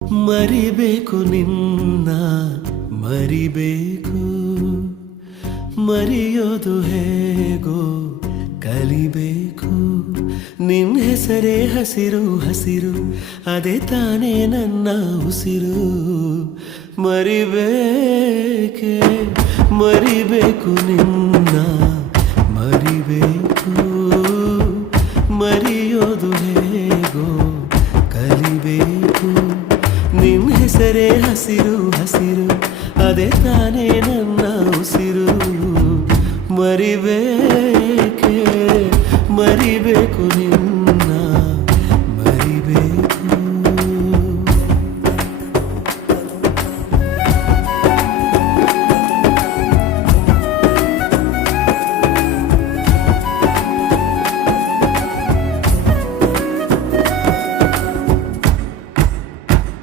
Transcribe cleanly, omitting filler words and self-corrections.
ಮರಿಬೇಕು ನಿನ್ನ ಮರಿಬೇಕು, ಮರೆಯೋದು ಹೇಗೋ ಕಲಿಬೇಕು. ನಿನ್ನ ಹೆಸರೇ ಹಸಿರು ಹಸಿರು, ಅದೇ ತಾನೇ ನನ್ನ ಉಸಿರು. ಮರಿಬೇಕೆ ಮರಿಬೇಕು ನಿನ್ನ ಮರಿಬೇಕು, ಮರೆಯೋದು ಹೇಗೋ ಕಲಿಬೇಕು. ನಿನ್ನ ಹೆಸರೇ ಹಸಿರು ಹಸಿರು, ಅದೇ ತಾನೇ ನನ್ನ ಉಸಿರು. ಮರಿಬೇಕೆ ಮರಿಬೇಕು ನಿನ್ನ